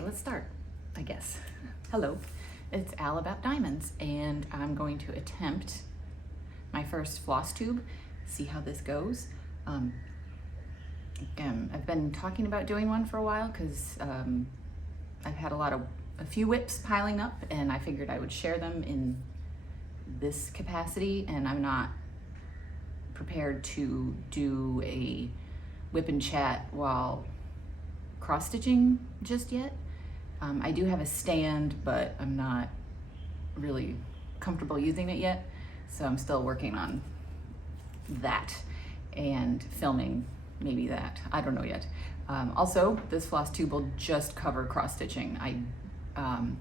Okay, let's start, I guess. Hello, it's Al about diamonds, and I'm going to attempt my first floss tube, see how this goes. I've been talking about doing one for a while because I've had a few whips piling up, and I figured I would share them in this capacity, and I'm not prepared to do a whip and chat while cross-stitching just yet. I do have a stand, but I'm not really comfortable using it yet, so I'm still working on that and filming maybe that. I don't know yet. Also, this floss tube will just cover cross-stitching. I don't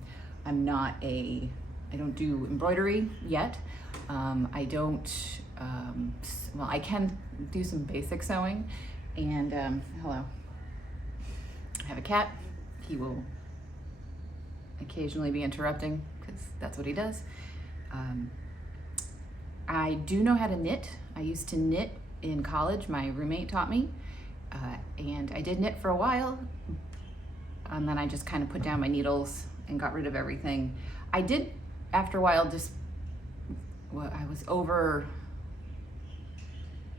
do embroidery yet. I can do some basic sewing, and hello. I have a cat. He will occasionally be interrupting because that's what he does. I do know how to knit. I used to knit in college. My roommate taught me, and I did knit for a while, and then I just kind of put down my needles and got rid of everything. I did, after a while, I was over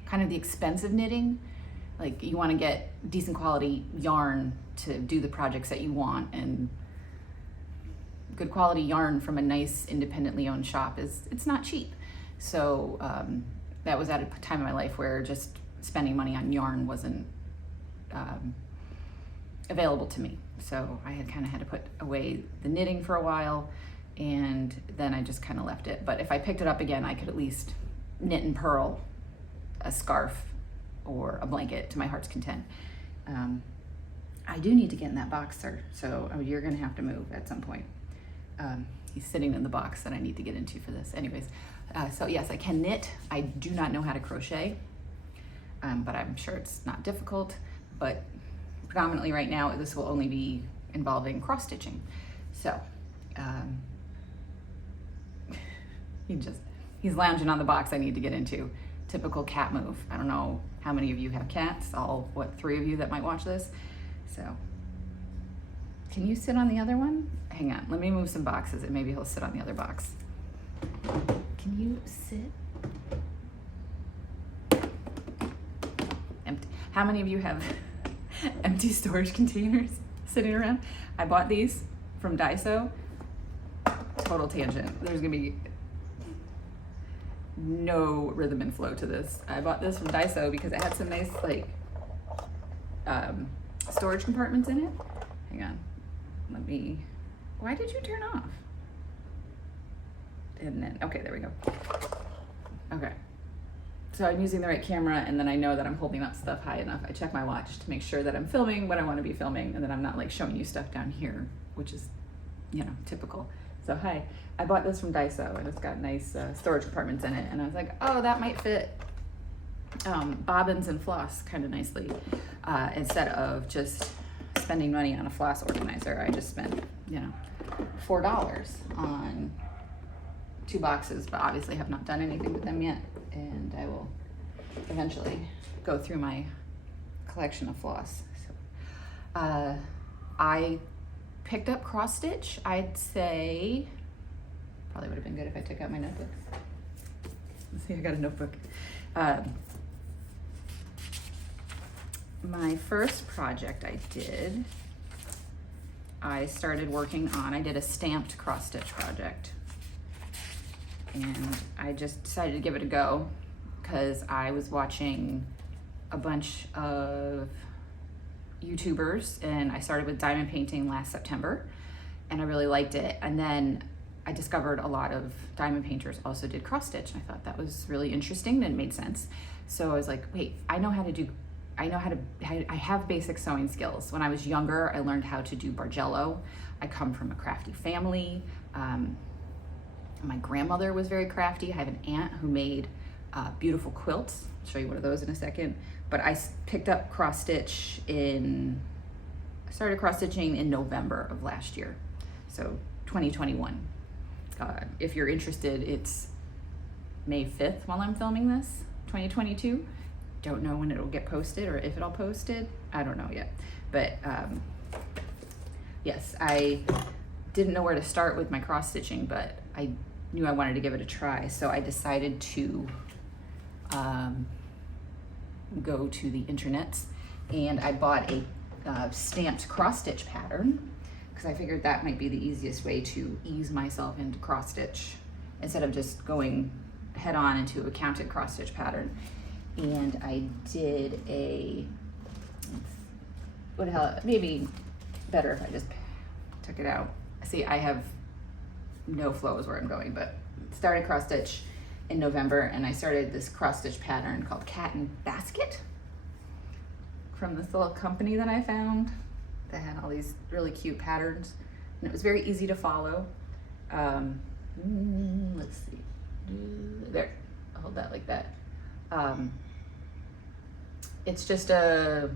kind of the expensive knitting. Like, you want to get decent quality yarn to do the projects that you want, and good quality yarn from a nice independently owned shop it's not cheap. So that was at a time in my life where just spending money on yarn wasn't available to me. So I had kind of had to put away the knitting for a while, and then I just kind of left it. But if I picked it up again, I could at least knit and purl a scarf or a blanket to my heart's content. I do need to get in that boxer, so you're gonna have to move at some point. He's sitting in the box that I need to get into for this. Anyways, so yes, I can knit. I do not know how to crochet, but I'm sure it's not difficult. But predominantly right now, this will only be involving cross-stitching. So he's lounging on the box I need to get into. Typical cat move. I don't know how many of you have cats, three of you that might watch this. So, can you sit on the other one? Hang on, let me move some boxes and maybe he'll sit on the other box. Can you sit? Empty. How many of you have empty storage containers sitting around? I bought these from Daiso. Total tangent. There's gonna be no rhythm and flow to this. I bought this from Daiso because it had some nice storage compartments in it. Hang on, why did you turn off? And then, okay, there we go. Okay, so I'm using the right camera, and then I know that I'm holding up stuff high enough. I check my watch to make sure that I'm filming what I want to be filming, and then I'm not like showing you stuff down here, which is, typical. So hi, I bought this from Daiso, and it's got nice storage compartments in it, and I was like, oh, that might fit bobbins and floss kind of nicely. Instead of just spending money on a floss organizer, I just spent, $4 on 2 boxes, but obviously have not done anything with them yet, and I will eventually go through my collection of floss. So, I picked up cross stitch. I'd say probably would have been good if I took out my notebook. Let's see, I got a notebook. My first project I started working on, I did a stamped cross stitch project, and I just decided to give it a go because I was watching a bunch of YouTubers, and I started with diamond painting last September, and I really liked it. And then I discovered a lot of diamond painters also did cross stitch, and I thought that was really interesting and it made sense. So I was like, wait, I have basic sewing skills. When I was younger, I learned how to do Bargello. I come from a crafty family. My grandmother was very crafty. I have an aunt who made beautiful quilts. I'll show you one of those in a second. But I picked up cross stitch I started cross stitching in November of last year. So 2021. If you're interested, it's May 5th while I'm filming this, 2022. Don't know when it'll get posted or if it'll posted. I don't know yet. But yes, I didn't know where to start with my cross stitching, but I knew I wanted to give it a try. So I decided to go to the internets, and I bought a stamped cross stitch pattern because I figured that might be the easiest way to ease myself into cross stitch instead of just going head on into a counted cross stitch pattern. And I did a, what the hell, maybe better if I just took it out. See, I have no flows where I'm going, but started cross stitch in November, and I started this cross stitch pattern called Cat and Basket from this little company that I found that had all these really cute patterns, and it was very easy to follow. Let's see, there, I'll hold that like that. It's just a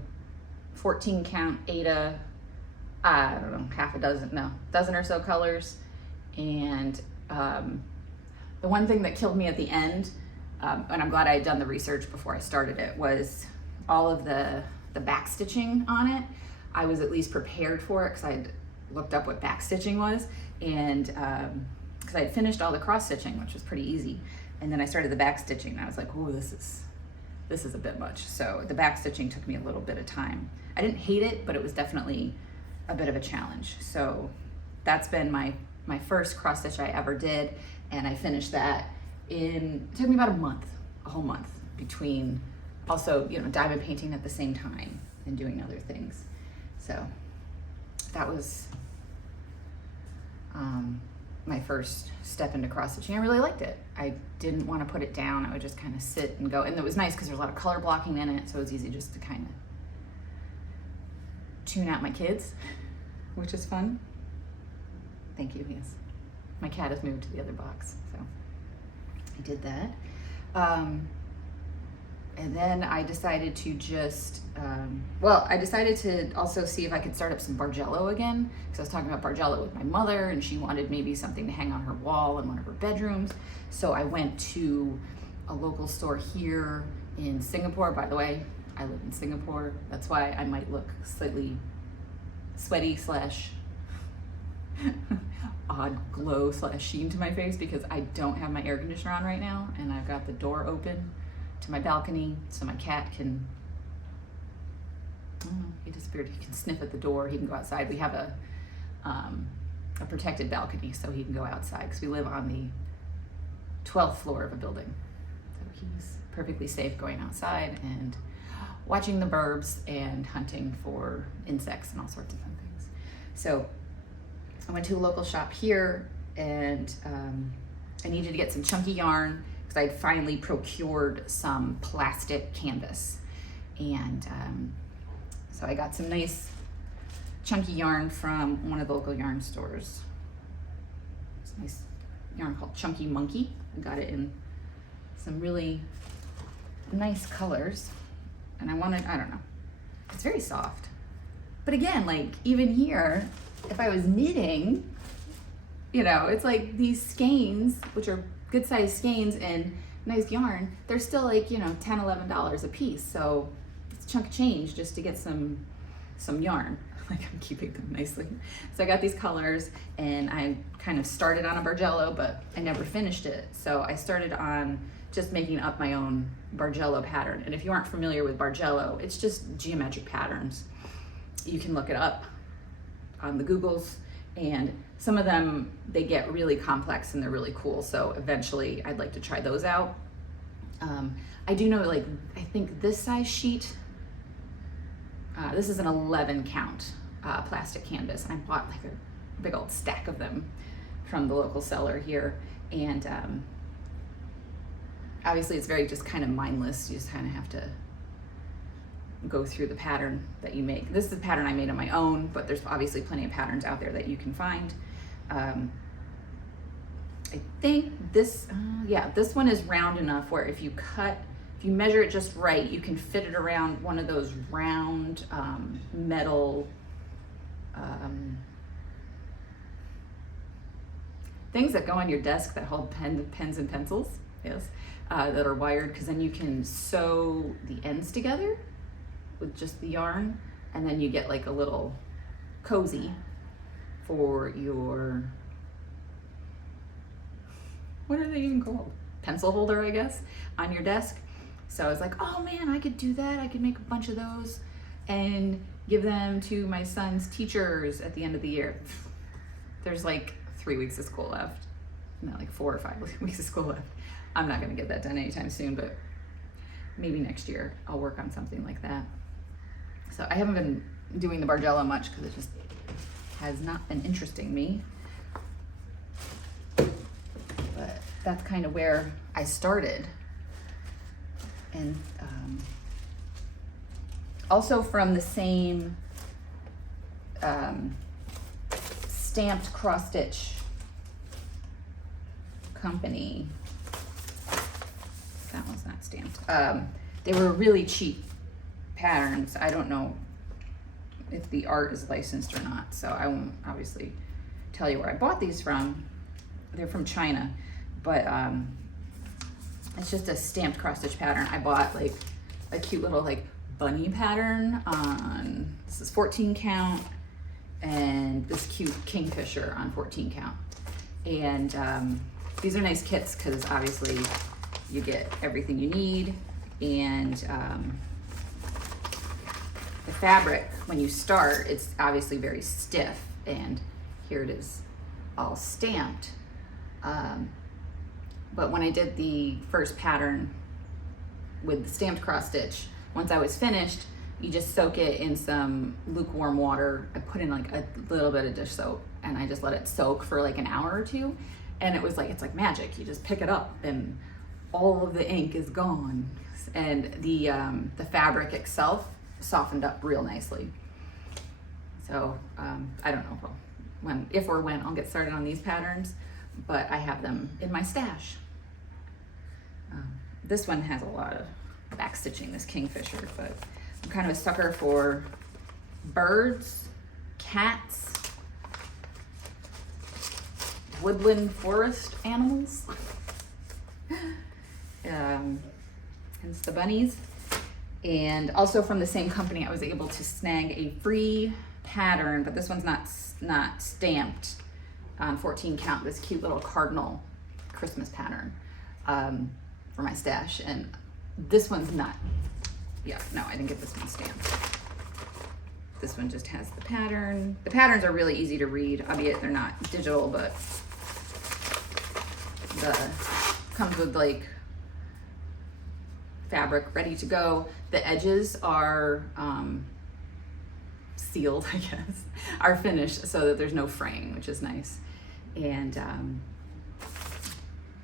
14 count Aida, I don't know, dozen or so colors. And the one thing that killed me at the end, and I'm glad I had done the research before I started it, was all of the back stitching on it. I was at least prepared for it because I'd looked up what back stitching was, and because I'd finished all the cross stitching, which was pretty easy, and then I started the back stitching, and I was like, oh, this is a bit much. So the back stitching took me a little bit of time. I didn't hate it, but it was definitely a bit of a challenge. So that's been my first cross stitch I ever did, and I finished that it took me about a whole month, between also, diamond painting at the same time and doing other things. So that was my first step into cross stitching. I really liked it. I didn't want to put it down. I would just kind of sit and go, and it was nice because there's a lot of color blocking in it, so it was easy just to kind of tune out my kids, which is fun. Thank you, yes. My cat has moved to the other box, so I did that. And then I decided to just, I decided to also see if I could start up some Bargello again, because I was talking about Bargello with my mother, and she wanted maybe something to hang on her wall in one of her bedrooms. So I went to a local store here in Singapore. By the way, I live in Singapore. That's why I might look slightly sweaty / odd glow / sheen to my face, because I don't have my air conditioner on right now, and I've got the door open to my balcony so my cat can, he disappeared. He can sniff at the door. He can go outside. We have a protected balcony, so he can go outside because we live on the 12th floor of a building. So he's perfectly safe going outside and watching the birds and hunting for insects and all sorts of fun things. So I went to a local shop here, and I needed to get some chunky yarn because I'd finally procured some plastic canvas. And so I got some nice chunky yarn from one of the local yarn stores. It's a nice yarn called Chunky Monkey. I got it in some really nice colors. And I don't know, it's very soft. But again, like even here, if I was knitting, it's like these skeins, which are good sized skeins and nice yarn, they're still like, $10, $11 a piece. So it's a chunk of change just to get some yarn. Like I'm keeping them nicely. So I got these colors, and I kind of started on a Bargello, but I never finished it. So I started on just making up my own Bargello pattern. And if you aren't familiar with Bargello, it's just geometric patterns. You can look it up on the Googles, and some of them, they get really complex and they're really cool. So eventually I'd like to try those out. I do know, like, I think this size sheet, this is an 11 count plastic canvas. And I bought like a big old stack of them from the local seller here. And obviously it's very just kind of mindless. You just kind of have to go through the pattern that you make. This is the pattern I made on my own, but there's obviously plenty of patterns out there that you can find. I think this one is round enough where if you measure it just right, you can fit it around one of those round metal things that go on your desk that hold pens and pencils, yes, that are wired, because then you can sew the ends together with just the yarn, and then you get like a little cozy for your, what are they even called? Pencil holder, I guess, on your desk. So I was like, oh man, I could do that. I could make a bunch of those and give them to my son's teachers at the end of the year. There's like 3 weeks of school left. No, like 4 or 5 weeks of school left. I'm not gonna get that done anytime soon, but maybe next year I'll work on something like that. So I haven't been doing the Bargello much because it just has not been interesting me. But that's kind of where I started. And also from the same stamped cross stitch company. That one's not stamped. They were really cheap patterns. I don't know if the art is licensed or not, so I won't obviously tell you where I bought these from. They're from China, but it's just a stamped cross stitch pattern. I bought like a cute little like bunny pattern on, this is 14 count, and this cute kingfisher on 14 count. And these are nice kits because obviously you get everything you need. And the fabric, when you start, it's obviously very stiff, and here it is all stamped. But when I did the first pattern with the stamped cross stitch, once I was finished, you just soak it in some lukewarm water. I put in like a little bit of dish soap and I just let it soak for like an hour or two. And it was like, it's like magic. You just pick it up and all of the ink is gone. And the fabric itself softened up real nicely. So I don't know if or when I'll get started on these patterns, but I have them in my stash. This one has a lot of back stitching, this kingfisher, but I'm kind of a sucker for birds, cats, woodland forest animals, hence the bunnies. And also from the same company, I was able to snag a free pattern, but this one's not stamped on 14 count, this cute little cardinal Christmas pattern for my stash. And this one's not, yeah, no, I didn't get this one stamped. This one just has the pattern. The patterns are really easy to read, albeit they're not digital, but comes with like fabric ready to go. The edges are sealed, I guess, are finished so that there's no fraying, which is nice. And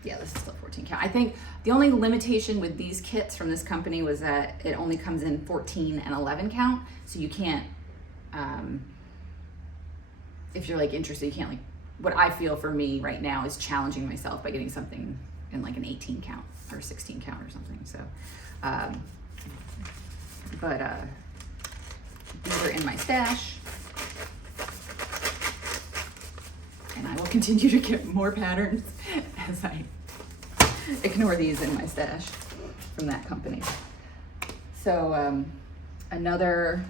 yeah, this is still 14 count. I think the only limitation with these kits from this company was that it only comes in 14 and 11 count. So you can't, if you're like interested, you can't like, what I feel for me right now is challenging myself by getting something in like an 18 count or 16 count or something. So, these are in my stash. And I will continue to get more patterns as I ignore these in my stash from that company. So another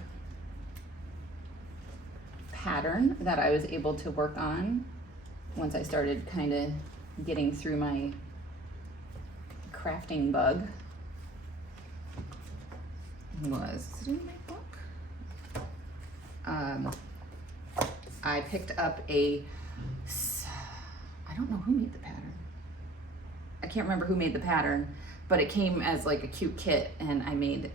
pattern that I was able to work on once I started kind of getting through my crafting bug was, is it in my book? I picked up I don't know who made the pattern. I can't remember who made the pattern, but it came as like a cute kit, and I made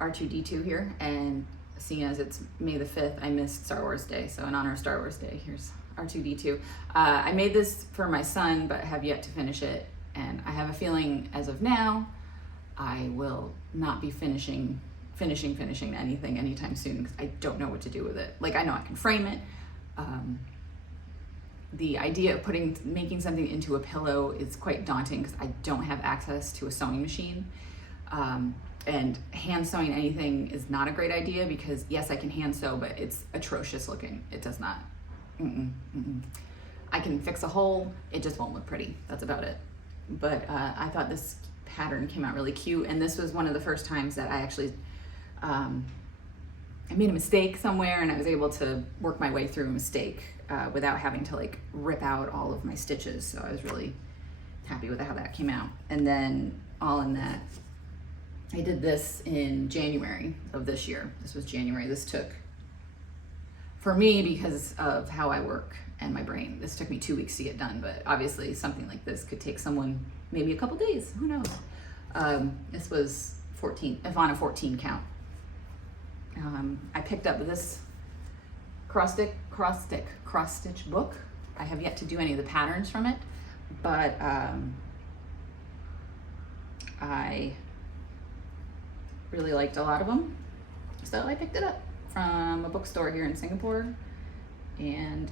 R2-D2 here, and seeing as it's May the 5th, I missed Star Wars Day, so in honor of Star Wars Day, here's R2-D2. I made this for my son, but have yet to finish it, and I have a feeling as of now, I will not be finishing anything anytime soon because I don't know what to do with it. Like, I know I can frame it. The idea of making something into a pillow is quite daunting because I don't have access to a sewing machine. And hand sewing anything is not a great idea because yes, I can hand sew, but it's atrocious looking. It does not. I can fix a hole, it just won't look pretty. That's about it. But I thought this pattern came out really cute, and this was one of the first times that I actually I made a mistake somewhere, and I was able to work my way through a mistake without having to like rip out all of my stitches. So I was really happy with how that came out. And then all in that, I did this in January of this year. This was January. This took, for me, because of how I work and my brain, this took me 2 weeks to get done, but obviously something like this could take someone maybe a couple days, who knows. This was 14, if on a 14 count. I picked up this cross stitch book. I have yet to do any of the patterns from it, but I really liked a lot of them, so I picked it up from a bookstore here in Singapore, and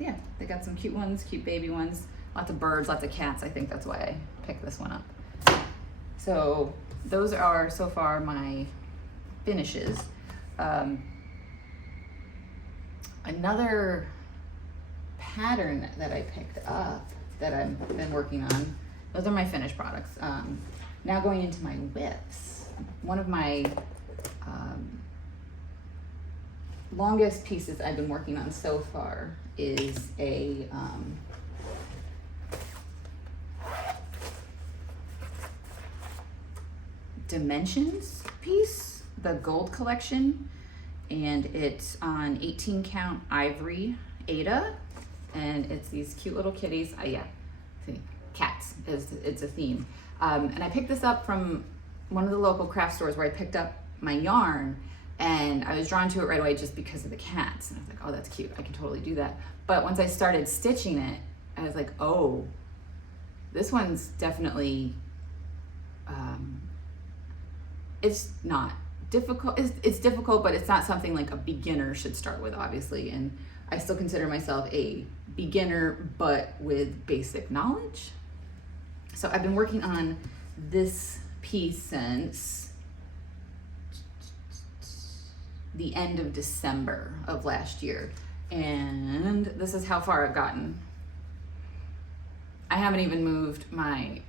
yeah, they got some cute ones, cute baby ones, lots of birds, lots of cats. I think that's why I picked this one up. So those are so far my finishes. Another pattern that I picked up that I've been working on, those are my finished products. Now going into my whips, one of my longest pieces I've been working on so far is a Dimensions piece, the gold collection, and it's on 18 count ivory Ada, and it's these cute little kitties. Yeah, see, cats it's a theme. And I picked this up from one of the local craft stores where I picked up my yarn, and I was drawn to it right away just because of the cats, and I was like, oh, that's cute, I can totally do that. But once I started stitching it, I was like, oh, this one's definitely it's not difficult. It's difficult, but it's not something like a beginner should start with, obviously. And I still consider myself a beginner, but with basic knowledge. So I've been working on this piece since the end of December of last year. And this is how far I've gotten. I haven't even moved my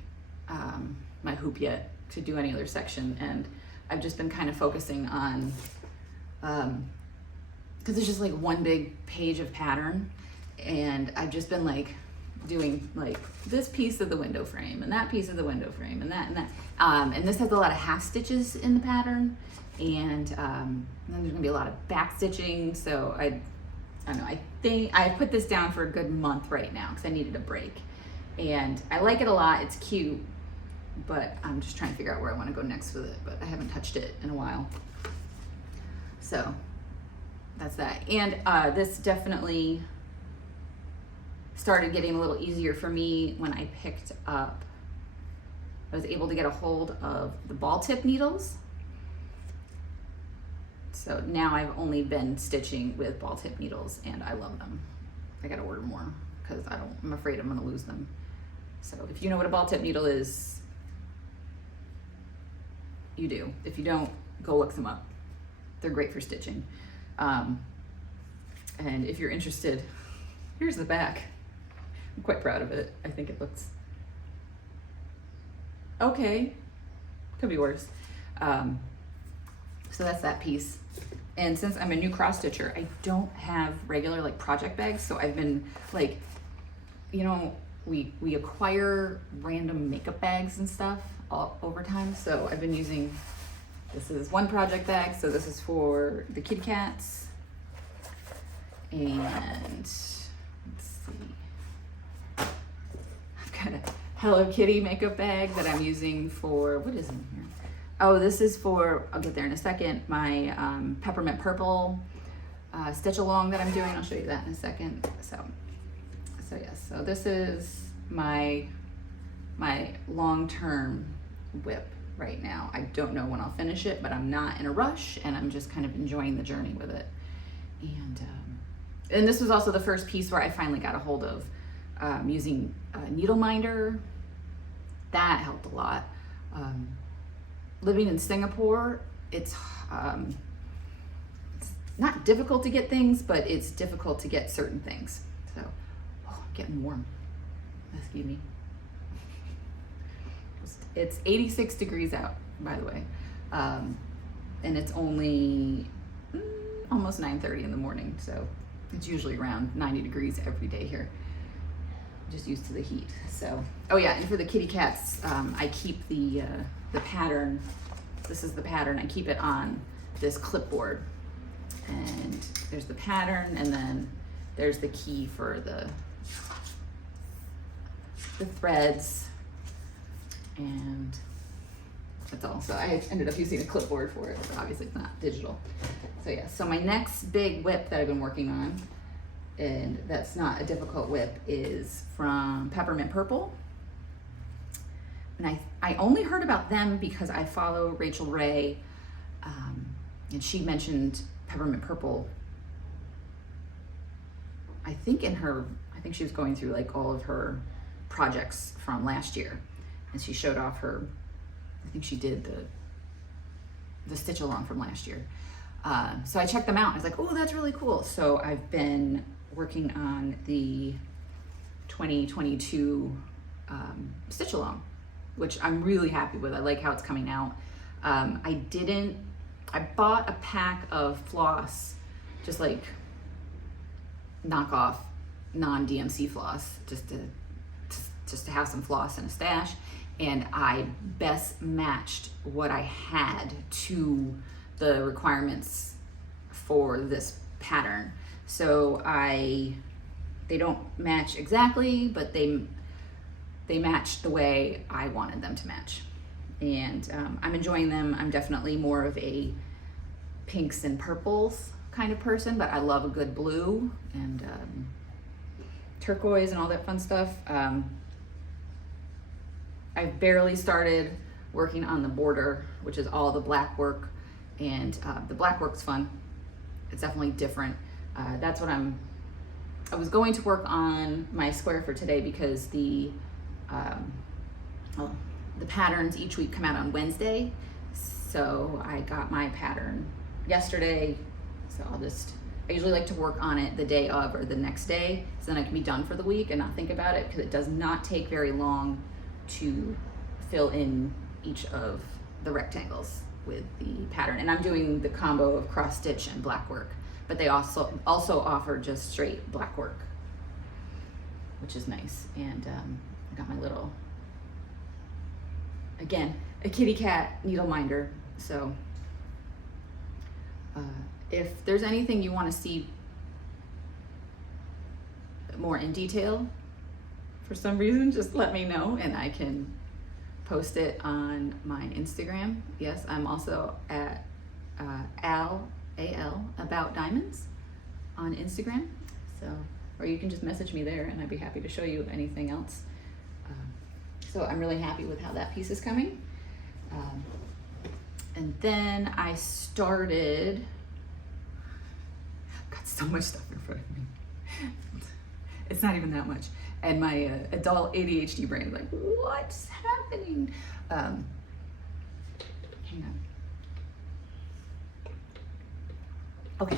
my hoop yet to do any other section, and I've just been kind of focusing on, because it's just like one big page of pattern, and I've just been like doing like this piece of the window frame and that piece of the window frame and that and that. And this has a lot of half stitches in the pattern, and then there's gonna be a lot of back stitching. So I don't know, I think I put this down for a good month right now because I needed a break, and I like it a lot. It's cute, but I'm just trying to figure out where I want to go next with it, but I haven't touched it in a while. So that's that. And this definitely started getting a little easier for me when I picked up, I was able to get a hold of the ball tip needles. So now I've only been stitching with ball tip needles, and I love them. I gotta order more because I'm afraid I'm gonna lose them. So if you know what a ball tip needle is, you do. If you don't, go look them up. They're great for stitching. And if you're interested, here's the back. I'm quite proud of it. I think it looks okay. Could be worse. So that's that piece. And since I'm a new cross stitcher, I don't have regular like project bags. So I've been like, you know, we acquire random makeup bags and stuff all over time. So I've been using, this is one project bag. So this is for the kitty cats. And let's see, I've got a Hello Kitty makeup bag that I'm using for, what is in here? Oh, this is for, I'll get there in a second, my peppermint purple stitch along that I'm doing. I'll show you that in a second. So yes, so this is my long-term whip right now. I don't know when I'll finish it, but I'm not in a rush, and I'm just kind of enjoying the journey with it. And this was also the first piece where I finally got a hold of using a needle minder. That helped a lot. Living in Singapore, it's not difficult to get things, but it's difficult to get certain things. So, oh, I'm getting warm. Excuse me. It's 86 degrees out, by the way. And it's only almost 9:30 in the morning, so it's usually around 90 degrees every day here. Just used to the heat. So, oh yeah, and for the kitty cats, I keep the pattern. This is the pattern. I keep it on this clipboard, and there's the pattern, and then there's the key for the threads, and that's all. So I ended up using a clipboard for it, but obviously it's not digital. So yeah, so my next big whip that I've been working on, and that's not a difficult whip, is from Peppermint Purple. And I only heard about them because I follow Rachel Ray, and she mentioned Peppermint Purple, I think she was going through like all of her projects from last year, and she showed off her, I think she did the stitch along from last year. So I checked them out. I was like, oh, that's really cool. So I've been working on the 2022 stitch along, which I'm really happy with. I like how it's coming out. I bought a pack of floss, just like knockoff non-DMC floss, just to have some floss in a stash, and I best matched what I had to the requirements for this pattern. So they don't match exactly, but they match the way I wanted them to match. And I'm enjoying them. I'm definitely more of a pinks and purples kind of person, but I love a good blue and turquoise and all that fun stuff. I've barely started working on the border, which is all the black work, and the black work's fun. It's definitely different. That's what I was going to work on my square for today, because the patterns each week come out on Wednesday. So I got my pattern yesterday. So I usually like to work on it the day of or the next day, so then I can be done for the week and not think about it, because it does not take very long to fill in each of the rectangles with the pattern. And I'm doing the combo of cross stitch and black work, but they also offer just straight black work, which is nice. And I got my little, again, a kitty cat needle minder. So if there's anything you want to see more in detail for some reason, just let me know and I can post it on my Instagram. Yes, I'm also at Al About Diamonds on Instagram. So, or you can just message me there and I'd be happy to show you anything else. So I'm really happy with how that piece is coming. And then I started, I've got so much stuff in front of me. It's not even that much. And my adult ADHD brain is like, what's happening? Hang on. Okay.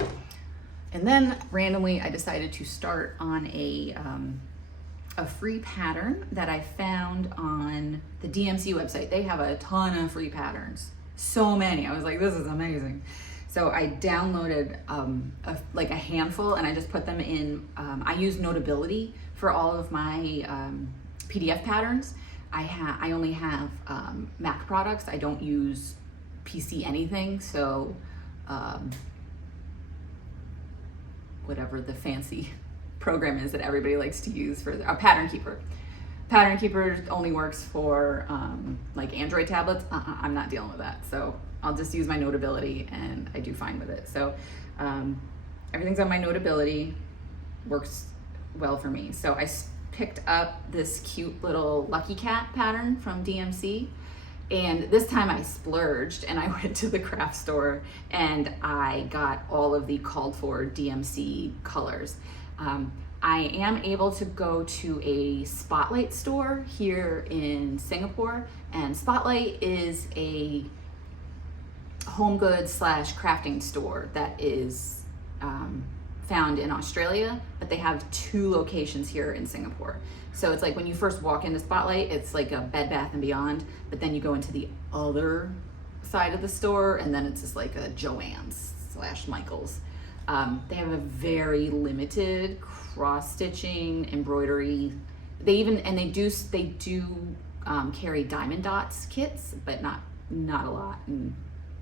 And then randomly I decided to start on a free pattern that I found on the DMC website. They have a ton of free patterns, so many. I was like, this is amazing. So I downloaded like a handful, and I just put them in. I use Notability for all of my PDF patterns. I only have Mac products. I don't use PC anything. So whatever the fancy program is that everybody likes to use for a Pattern Keeper. Pattern Keeper only works for like Android tablets. I'm not dealing with that. So I'll just use my Notability and I do fine with it. So everything's on my Notability, works well for me. So I picked up this cute little Lucky Cat pattern from DMC. And this time I splurged and I went to the craft store and I got all of the called for DMC colors. I am able to go to a Spotlight store here in Singapore, and Spotlight is a home goods / crafting store that is found in Australia, but they have 2 locations here in Singapore. So it's like when you first walk into Spotlight, it's like a Bed Bath & Beyond, but then you go into the other side of the store, and then it's just like a Joann's / Michael's. They have a very limited cross stitching, embroidery. They do carry diamond dots kits, but not a lot, and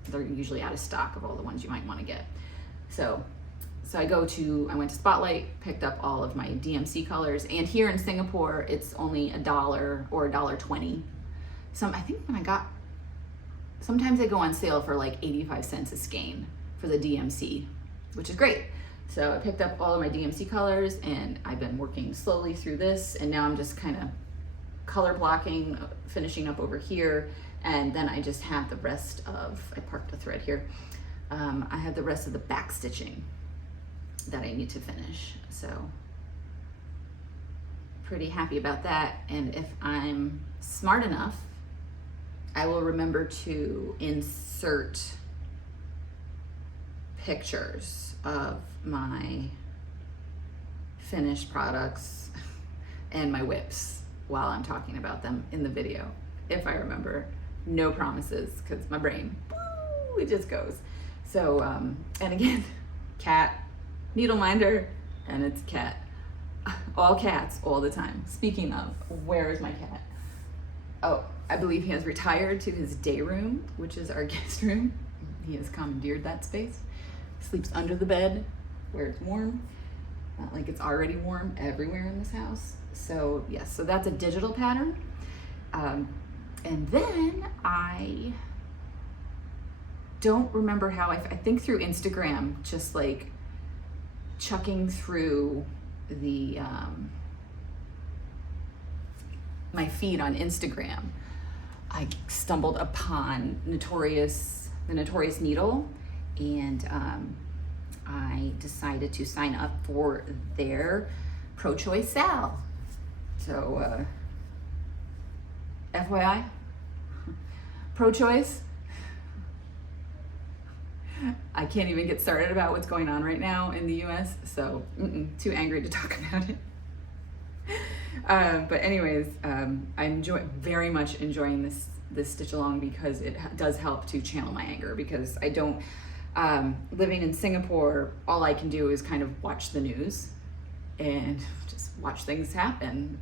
they're usually out of stock of all the ones you might want to get. So I went to Spotlight, picked up all of my DMC colors, and here in Singapore it's only $1 or $1.20. I think sometimes they go on sale for like 85 cents a skein for the DMC, which is great. So I picked up all of my DMC colors, and I've been working slowly through this, and now I'm just kind of color blocking, finishing up over here, and then I just have the rest of, I parked a thread here, I have the rest of the back stitching that I need to finish. So pretty happy about that, and if I'm smart enough, I will remember to insert pictures of my finished products and my whips while I'm talking about them in the video, if I remember. No promises, because my brain, woo, it just goes. So, and again, cat, needle minder, and it's cat. All cats, all the time. Speaking of, where is my cat? Oh, I believe he has retired to his day room, which is our guest room. He has commandeered that space. Sleeps under the bed where it's warm. Not like it's already warm everywhere in this house. So yes, so that's a digital pattern. And then I don't remember how, I think through Instagram, just like chucking through the my feed on Instagram, I stumbled upon the Notorious Needle, and I decided to sign up for their pro-choice sale. So FYI, pro-choice, I can't even get started about what's going on right now in the US, so too angry to talk about it. But anyways, I'm very much enjoying this stitch along, because it does help to channel my anger, because I don't, living in Singapore, all I can do is kind of watch the news and just watch things happen.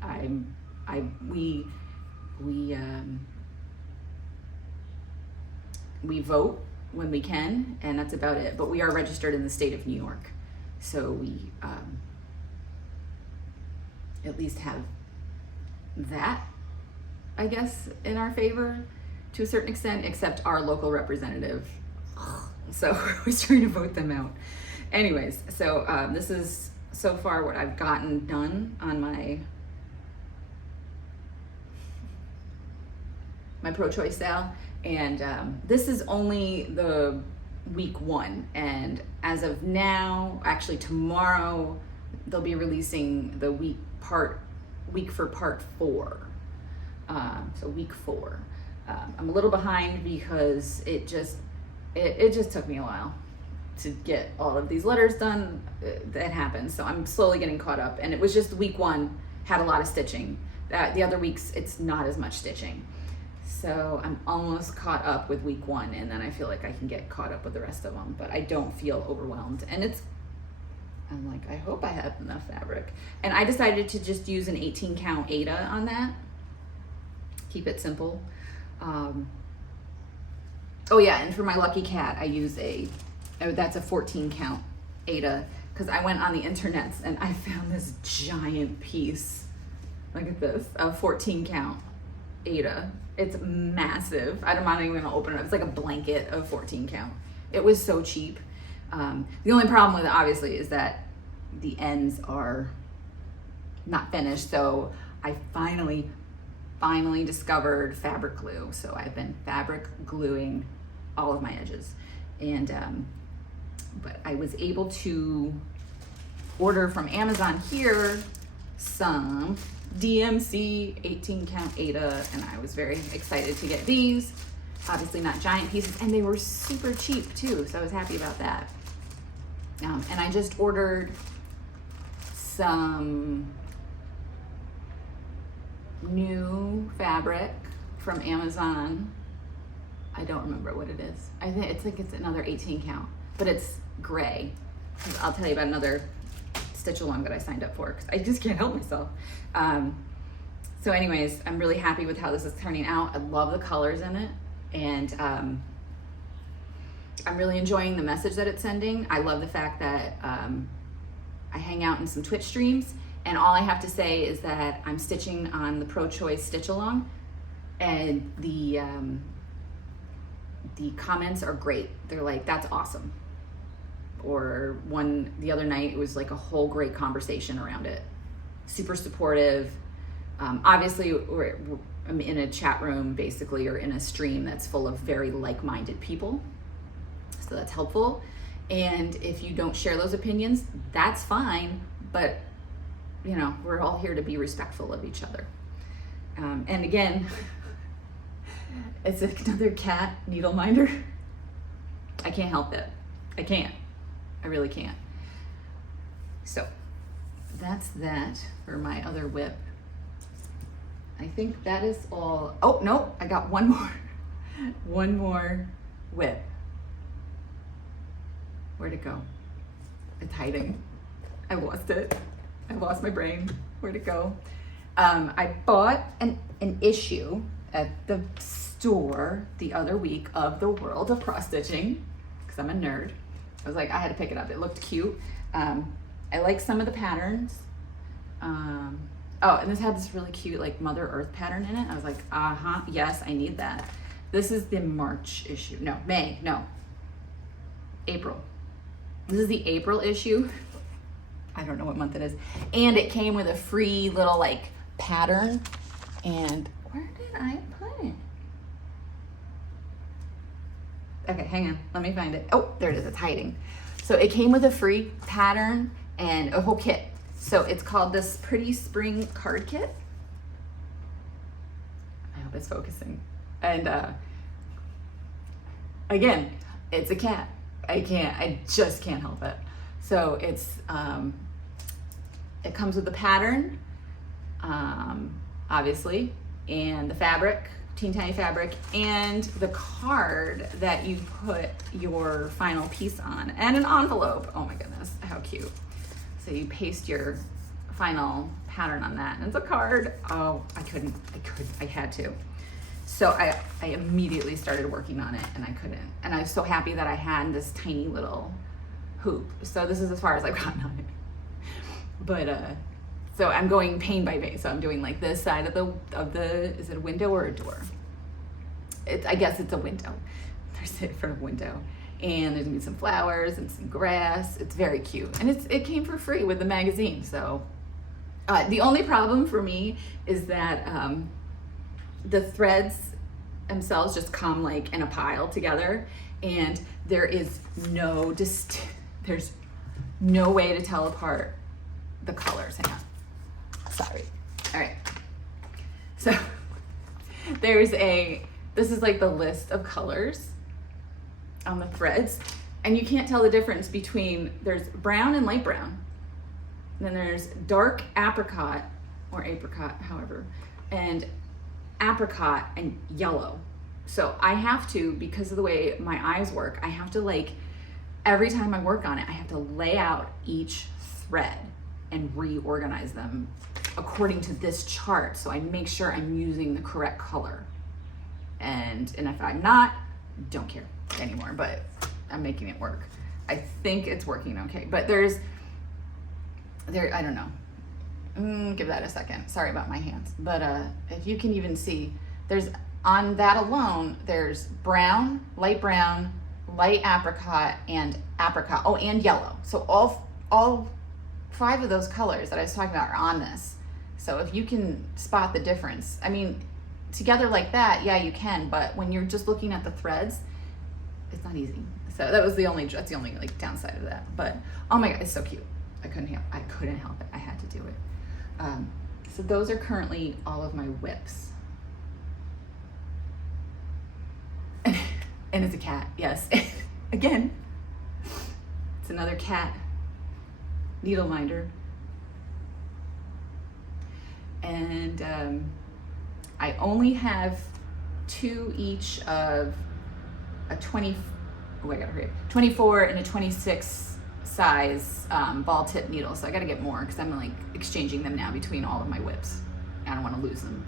We vote when we can, and that's about it. But we are registered in the state of New York, so we at least have that, I guess, in our favor to a certain extent, except our local representative. So we're always trying to vote them out. Anyways, so this is so far what I've gotten done on my pro-choice sale, and this is only the week 1, and as of now, actually tomorrow, they'll be releasing the week for part 4. So week 4. I'm a little behind because it just took me a while to get all of these letters done. That happens, so I'm slowly getting caught up, and it was just week 1 had a lot of stitching. The other weeks it's not as much stitching. So I'm almost caught up with week 1, and then I feel like I can get caught up with the rest of them, but I don't feel overwhelmed. And I'm like, I hope I have enough fabric. And I decided to just use an 18 count Aida on that. Keep it simple. Oh yeah, and for my lucky cat, I use that's a 14 count Aida, because I went on the internets and I found this giant piece. Look at this, a 14 count Aida. It's massive. I'm not even gonna open it up. It's like a blanket of 14 count. It was so cheap. The only problem with it, obviously, is that the ends are not finished. So I finally discovered fabric glue. So I've been fabric gluing all of my edges. And, but I was able to order from Amazon here some DMC 18 count Aida, and I was very excited to get these. Obviously not giant pieces, and they were super cheap too, so I was happy about that. And I just ordered some new fabric from Amazon I don't remember what it is. I think it's another 18 count, but it's gray. I'll tell you about another stitch along that I signed up for because I just can't help myself. So anyways, I'm really happy with how this is turning out. I love the colors in it, and I'm really enjoying the message that it's sending. I love the fact that I hang out in some Twitch streams, and all I have to say is that I'm stitching on the pro-choice stitch along, and the comments are great. They're like, that's awesome. Or one the other night, it was like a whole great conversation around it. Super supportive. Obviously, I'm in a chat room basically, or in a stream that's full of very like-minded people. So that's helpful. And if you don't share those opinions, that's fine. But, you know, we're all here to be respectful of each other. And again, it's another cat needle minder. I can't help it. I can't. I really can't. So that's that for my other whip. I think that is all. Oh, no, I got one more. One more whip. Where'd it go? It's hiding. I lost it. I lost my brain. Where'd it go? I bought an issue at the store the other week of The World of Cross Stitching because I'm a nerd. I was like, I had to pick it up. It looked cute. I like some of the patterns. Oh, and this had this really cute like Mother Earth pattern in it. I was like, yes, I need that. This is the March issue. No, May, no. April. This is the April issue. I don't know what month it is. And it came with a free little like pattern. And where did I put it? Okay, hang on, let me find it. Oh, there it is, it's hiding. So it came with a free pattern and a whole kit. So it's called this Pretty Spring Card Kit. I hope it's focusing. And again, it's a cat. I just can't help it. So it's, it comes with the pattern, obviously, and the fabric, teeny tiny fabric, and the card that you put your final piece on, and an envelope. Oh my goodness, how cute. So you paste your final pattern on that, and it's a card. Oh, I had to. So I immediately started working on it, and I couldn't. And I was so happy that I had this tiny little hoop. So this is as far as I've gotten on it. But so I'm going pane by pane. So I'm doing like this side of the is it a window or a door? I guess it's a window. There's it in front of a window. And there's gonna be some flowers and some grass. It's very cute. And it came for free with the magazine. So the only problem for me is that the threads themselves just come like in a pile together, and there is there's no way to tell apart the colors. Hang on. Sorry. All right. So this is like the list of colors on the threads, and you can't tell the difference between, there's brown and light brown, and then there's dark apricot or apricot, however, and apricot and yellow. So I have to, because of the way my eyes work, I have to like, every time I work on it, I have to lay out each thread and reorganize them according to this chart, so I make sure I'm using the correct color. And if I'm not, don't care anymore, but I'm making it work. I think it's working okay, but I don't know. Give that a second. Sorry about my hands. But if you can even see, there's, on that alone, there's brown, light apricot, and apricot. Oh, and yellow. So all 5 of those colors that I was talking about are on this. So if you can spot the difference, I mean, together like that, yeah, you can, but when you're just looking at the threads, it's not easy. So that's the only like downside of that. But oh my God, it's so cute. I couldn't help it. I had to do it. So those are currently all of my whips. And it's a cat, yes. Again, it's another cat needle minder. And I only have 2 each of a 20, oh, I gotta hurry up, 24 and a 26 size ball tip needle. So I gotta get more because I'm like exchanging them now between all of my whips. I don't want to lose them.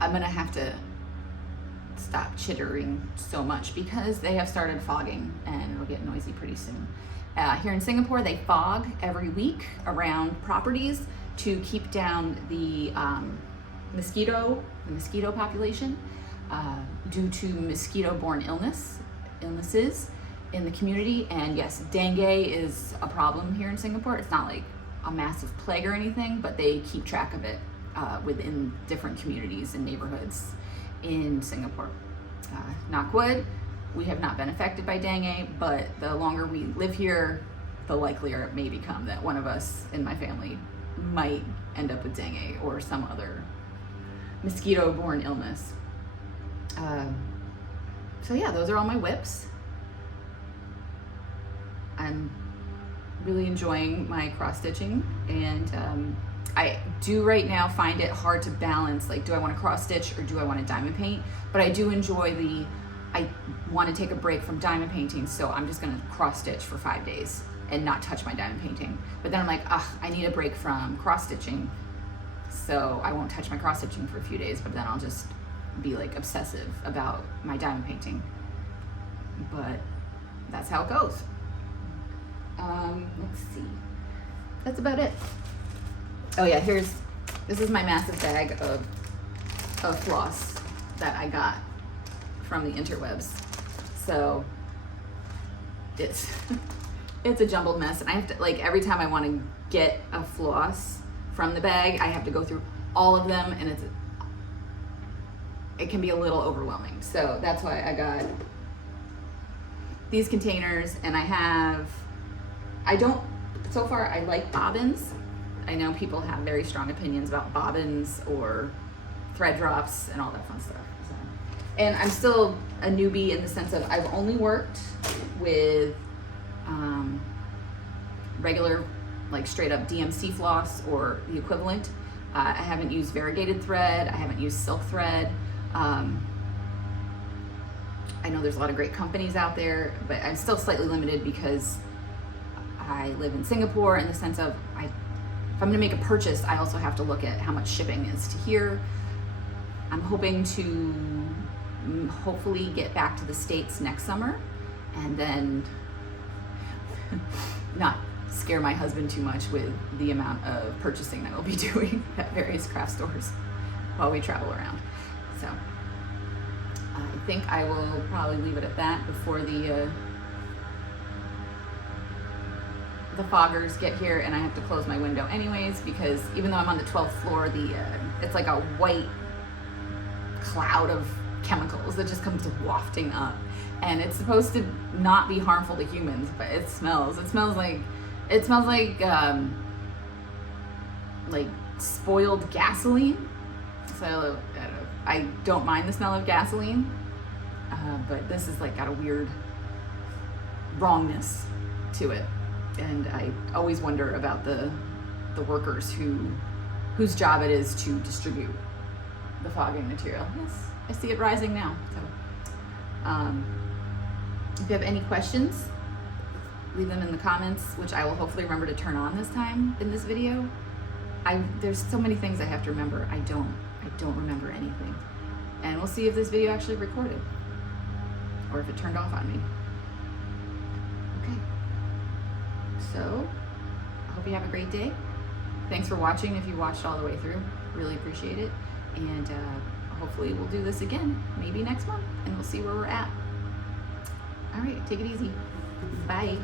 I'm gonna have to stop chittering so much because they have started fogging and it'll get noisy pretty soon. Here in Singapore, they fog every week around properties to keep down the mosquito population due to mosquito-borne illnesses in the community. And yes, dengue is a problem here in Singapore. It's not like a massive plague or anything, but they keep track of it within different communities and neighborhoods in Singapore. Knock wood, we have not been affected by dengue, but the longer we live here, the likelier it may become that one of us in my family might end up with dengue or some other mosquito-borne illness. So yeah, those are all my whips. I'm really enjoying my cross stitching, and I do right now find it hard to balance, like, do I want to cross stitch or do I want to diamond paint? But I do enjoy I want to take a break from diamond painting, so I'm just going to cross stitch for 5 days and not touch my diamond painting. But then I'm like, I need a break from cross stitching, so I won't touch my cross stitching for a few days, but then I'll just be like obsessive about my diamond painting. But that's how it goes. Let's see. That's about it. Oh yeah, this is my massive bag of floss that I got from the interwebs. So it's a jumbled mess, and I have to, like, every time I want to get a floss from the bag, I have to go through all of them, and it can be a little overwhelming. So that's why I got these containers, and so far I like bobbins. I know people have very strong opinions about bobbins or thread drops and all that fun stuff. So. And I'm still a newbie in the sense of I've only worked with regular, like, straight up DMC floss or the equivalent. I haven't used variegated thread. I haven't used silk thread. I know there's a lot of great companies out there, but I'm still slightly limited because I live in Singapore, in the sense of if I'm gonna make a purchase, I also have to look at how much shipping is to here. I'm hoping to hopefully get back to the States next summer, and then not scare my husband too much with the amount of purchasing that we'll be doing at various craft stores while we travel around. So I think I will probably leave it at that before the foggers get here, and I have to close my window anyways, because even though I'm on the 12th floor, it's like a white cloud of chemicals that just comes wafting up, and it's supposed to not be harmful to humans, but it smells like spoiled gasoline. So I don't mind the smell of gasoline, but this is like got a weird wrongness to it. And I always wonder about the workers whose job it is to distribute the fogging material. Yes, I see it rising now. So, if you have any questions, leave them in the comments, which I will hopefully remember to turn on this time in this video. There's so many things I have to remember. I don't remember anything. And we'll see if this video actually recorded or if it turned off on me. So, I hope you have a great day. Thanks for watching if you watched all the way through. Really appreciate it. And hopefully we'll do this again, maybe next month, and we'll see where we're at. All right, take it easy. Bye.